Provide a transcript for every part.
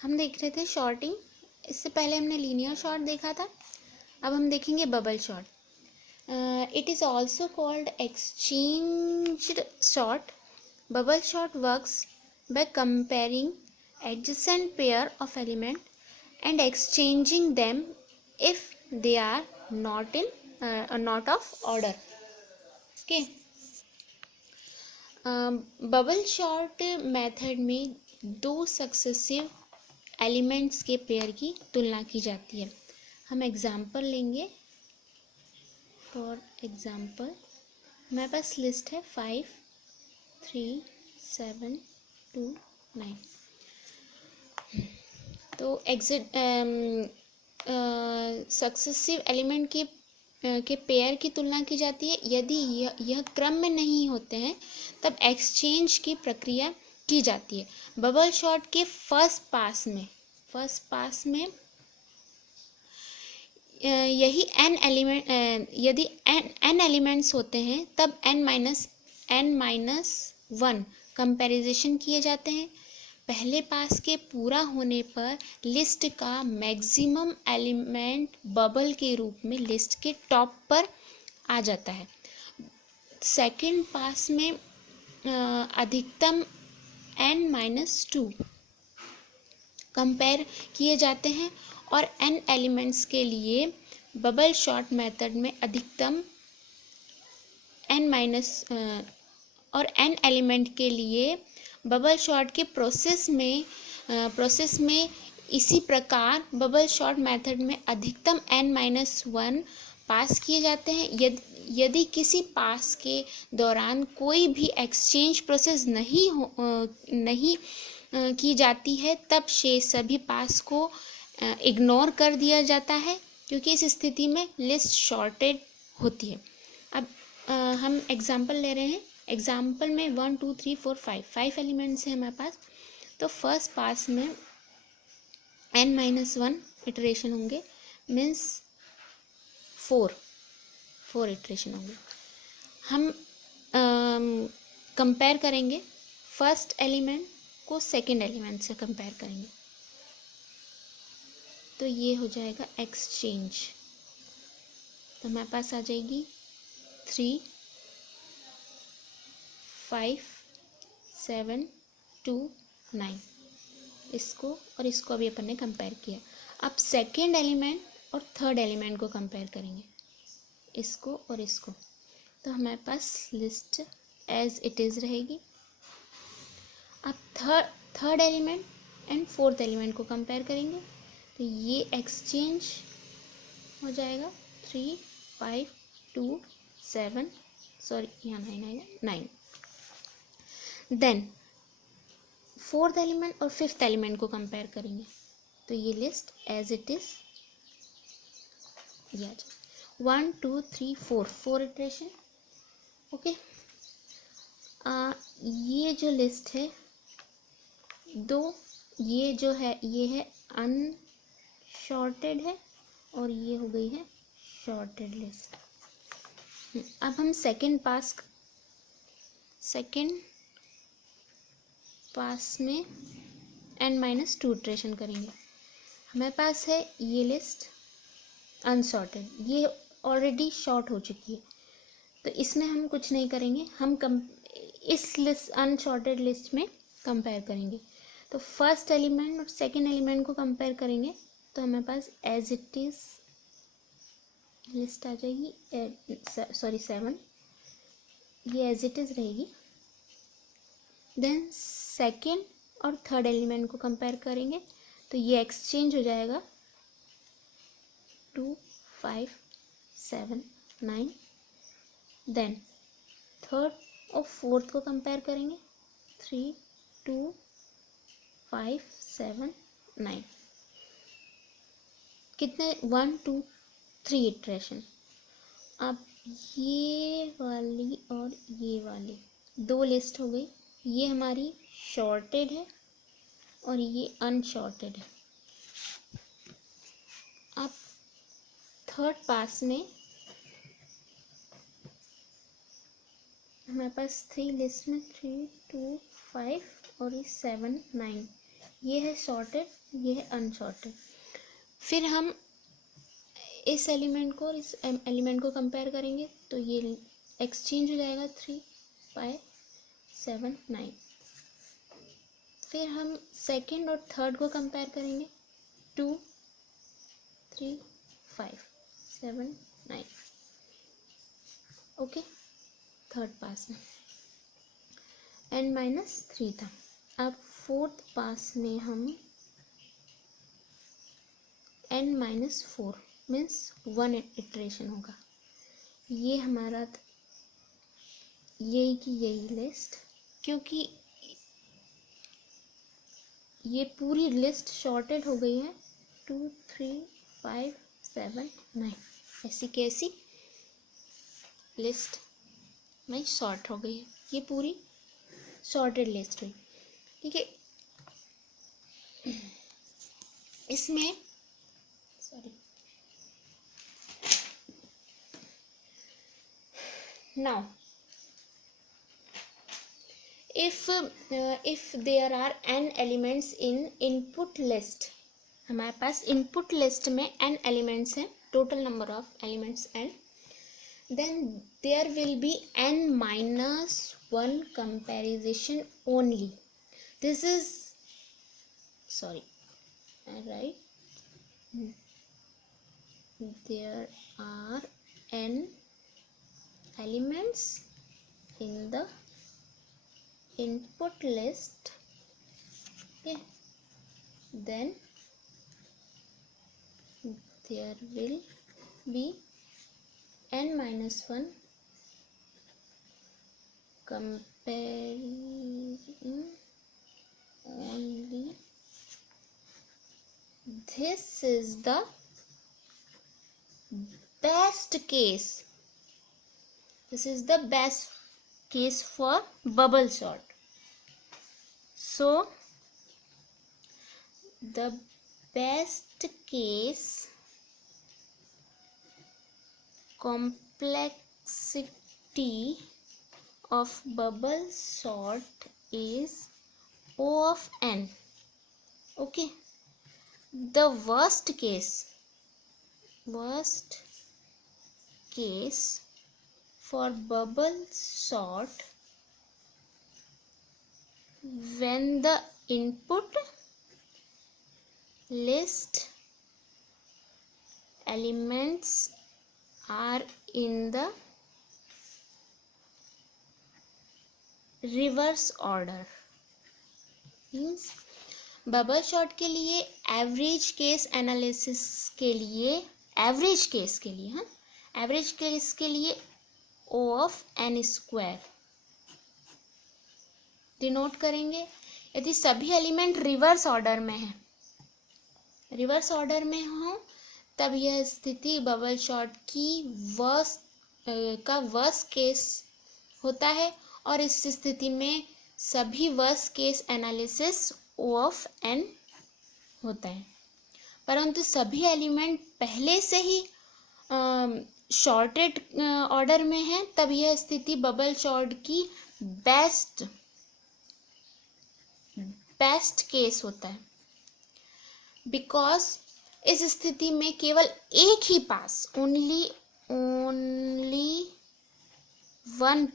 हम देख रहे थे शॉर्टिंग, इससे पहले हमने लीनियर शॉर्ट देखा था, अब हम देखेंगे bubble short. It is also called exchanged short. Bubble short works by comparing adjacent pair of element and exchanging them if they are not of order. Okay. Bubble short method में दो successive elements के pair की तुलना की जाती है. हम example लेंगे. फॉर एग्जाम्पल हमारे पास लिस्ट है 5, 3, 7, 2, 9. तो सक्सेसिव एलिमेंट के पेयर की तुलना की जाती है. यदि यह क्रम में नहीं होते हैं तब एक्सचेंज की प्रक्रिया की जाती है. बबल शॉर्ट के फर्स्ट पास में यही यदि n एलिमेंट्स होते हैं तब n-1 कंपैरिजन किए जाते हैं. पहले पास के पूरा होने पर लिस्ट का मैक्सिमम एलिमेंट बबल के रूप में लिस्ट के टॉप पर आ जाता है. सेकंड पास में अधिकतम n-2 कंपेयर किए जाते हैं और n एलिमेंट्स के लिए बबल शॉर्ट मेथड में अधिकतम n एलिमेंट के लिए बबल शॉर्ट के प्रोसेस में इसी प्रकार बबल शॉर्ट मेथड में अधिकतम n-1 पास किए जाते हैं. यदि किसी पास के दौरान कोई भी एक्सचेंज प्रोसेस नहीं की जाती है तब शेष सभी पास को इग्नोर कर दिया जाता है, क्योंकि इस स्थिति में लिस्ट शॉर्टेड होती है. अब हम एग्जाम्पल ले रहे हैं. एग्जाम्पल में 1, 2, 3, 4, 5 एलिमेंट्स हैं हमारे पास. तो फर्स्ट पास में n-1 इटरेशन होंगे, मीन्स 4 इटरेशन होंगे. हम कंपेयर करेंगे फर्स्ट एलिमेंट को सेकंड एलिमेंट से कंपेयर करेंगे. तो ये हो जाएगा एक्सचेंज. तो हमारे पास आ जाएगी 3, 5, 7, 2, 9. इसको और इसको अभी अपन ने कंपेयर किया. अब सेकेंड एलिमेंट और थर्ड एलिमेंट को कंपेयर करेंगे, इसको और इसको. तो हमारे पास लिस्ट एज इट इज़ रहेगी. अब third element and fourth element को कंपेयर करेंगे. तो ये एक्सचेंज हो जाएगा 3, 5, 2, 7, सॉरी यहाँ 9. देन फोर्थ एलिमेंट और फिफ्थ एलिमेंट को कंपेयर करेंगे. तो ये list as it is 1, 2, 3, 4 iteration. Okay. ये जो लिस्ट है ये जो है ये है अनशॉर्टेड है और ये हो गई है शॉर्टेड लिस्ट. अब हम सेकेंड पास में n-2 इटरेशन करेंगे. हमारे पास है ये लिस्ट अनसॉर्टेड, ये ऑलरेडी शॉर्ट हो चुकी है. तो इसमें हम कुछ नहीं करेंगे, हम इस लिस्ट अनसॉर्टेड लिस्ट में कंपेयर करेंगे. तो फर्स्ट एलिमेंट और सेकंड एलिमेंट को कंपेयर करेंगे. तो हमारे पास एज इट इज लिस्ट आ जाएगी. सॉरी 7, ये एज इट इज रहेगी. देन सेकंड और थर्ड एलिमेंट को कंपेयर करेंगे. तो ये एक्सचेंज हो जाएगा 2, 5, 7, 9. देन थर्ड और फोर्थ को कंपेयर करेंगे. 3, 2, 5, 7, 9. कितने 1, 2, 3 इटरेशन. अब ये वाली और ये वाली दो लिस्ट हो गई. ये हमारी शॉर्टेड है और ये अनशॉर्टेड है. अब थर्ड पास में हमारे पास 3 लिस्ट में 3, 2, 5 और ये 7, 9 ये है सॉर्टेड, ये है अनसॉर्टेड। फिर हम इस एलिमेंट को और इस एलिमेंट को कंपेयर करेंगे तो ये एक्सचेंज हो जाएगा 3, 5, 7, 9। फिर हम सेकंड और थर्ड को कंपेयर करेंगे 2, 3, 5, 7, 9। ओके, थर्ड पास में n-3 था। अब फोर्थ पास में हम n-4 मीन्स 1 इटरेशन होगा। ये हमारा यही की यही लिस्ट, क्योंकि ये पूरी लिस्ट शॉर्टेड हो गई है 2, 3, 5, 7, 9 ऐसी कैसी लिस्ट में शॉर्ट हो गई है। ये पूरी शॉर्टेड लिस्ट हुई, ठीक है। इसमें sorry now if there are n elements in input list, हमारे पास input list में n elements हैं, total number of elements n, then there will be n-1 comparison only. This is sorry, right? There are n elements in the input list, okay, then there will be n-1 comparing only. This is the best case. This is the best case for bubble sort. So the best case complexity of bubble sort is O of n. Okay, the worst case for bubble sort, when the input list elements are in the reverse order, means bubble shot के लिए average case analysis के लिए average case के लिए O of n² denote करेंगे। यदि सभी element reverse order में हो तब यह स्थिति बबल शॉट की वर्स्ट केस होता है, और इस स्थिति में सभी worst case analysis O of n होता है। परंतु सभी एलिमेंट पहले से ही शॉर्टेड ऑर्डर में है, तब यह स्थिति बबल शॉट की बेस्ट केस होता है, बिकॉज इस स्थिति में केवल एक ही पास ओनली वन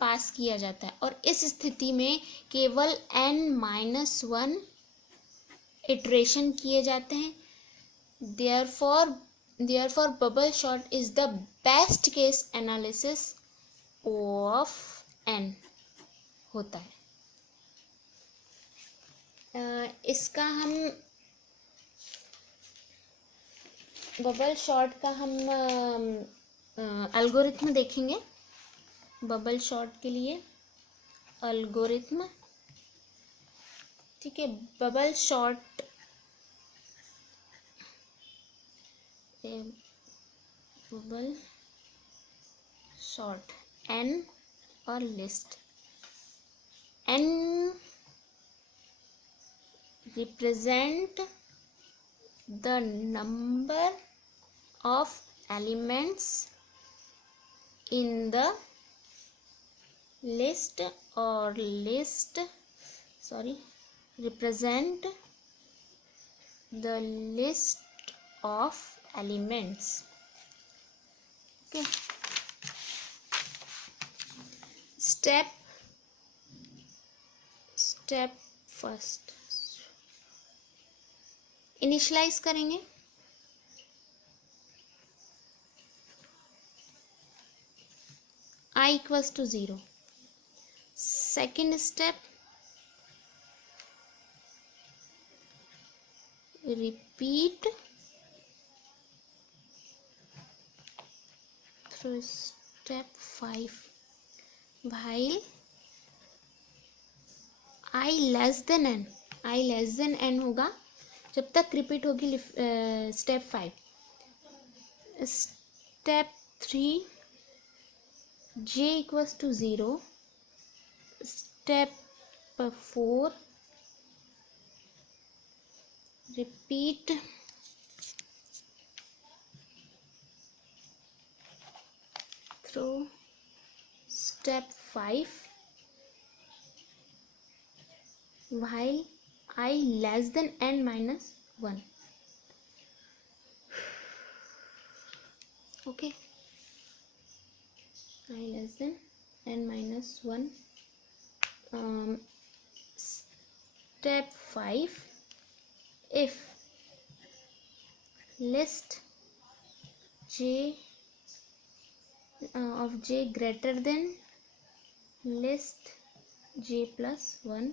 पास किया जाता है, और इस स्थिति में केवल n-1 इटरेशन किए जाते हैं। therefore bubble short is the best case analysis O of n होता है। इसका हम बबल शॉट का हम एल्गोरिथम देखेंगे। बबल शॉट के लिए एल्गोरिथम, ठीक है। बबल शॉट n और list, n represent the number of elements in the list और list sorry represent the list of elements. Okay. Step first initialize करेंगे. I equals to 0. Second step, repeat through step 5 while I less than n. I less than n होगा जब तक repeat होगी step 5. Step 3 j equals to 0. Step 4 repeat through step 5 while I less than n minus 1. Okay, I less than n minus 1. Step 5, if list j of j greater than list j plus 1,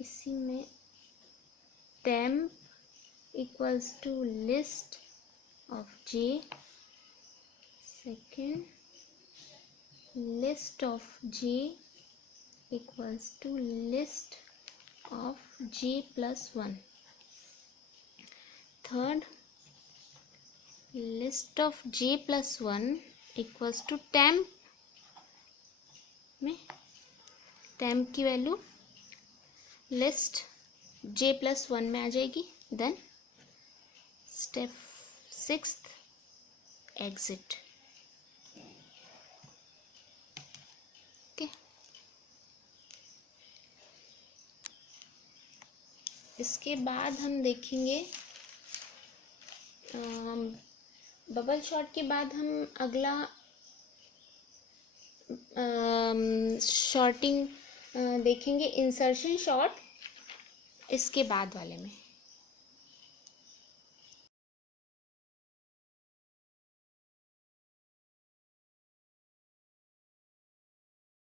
इसी में temp equals to list of j, second list of j equals to list of j plus 1, third list of j plus 1 equals to temp में temp की value list j plus 1 में आ जाएगी. Then step 6 exit. Okay, इसके बाद हम देखेंगे bubble shot के बाद हम अगला शॉर्टिंग देखेंगे इंसर्शन शॉट इसके बाद वाले में.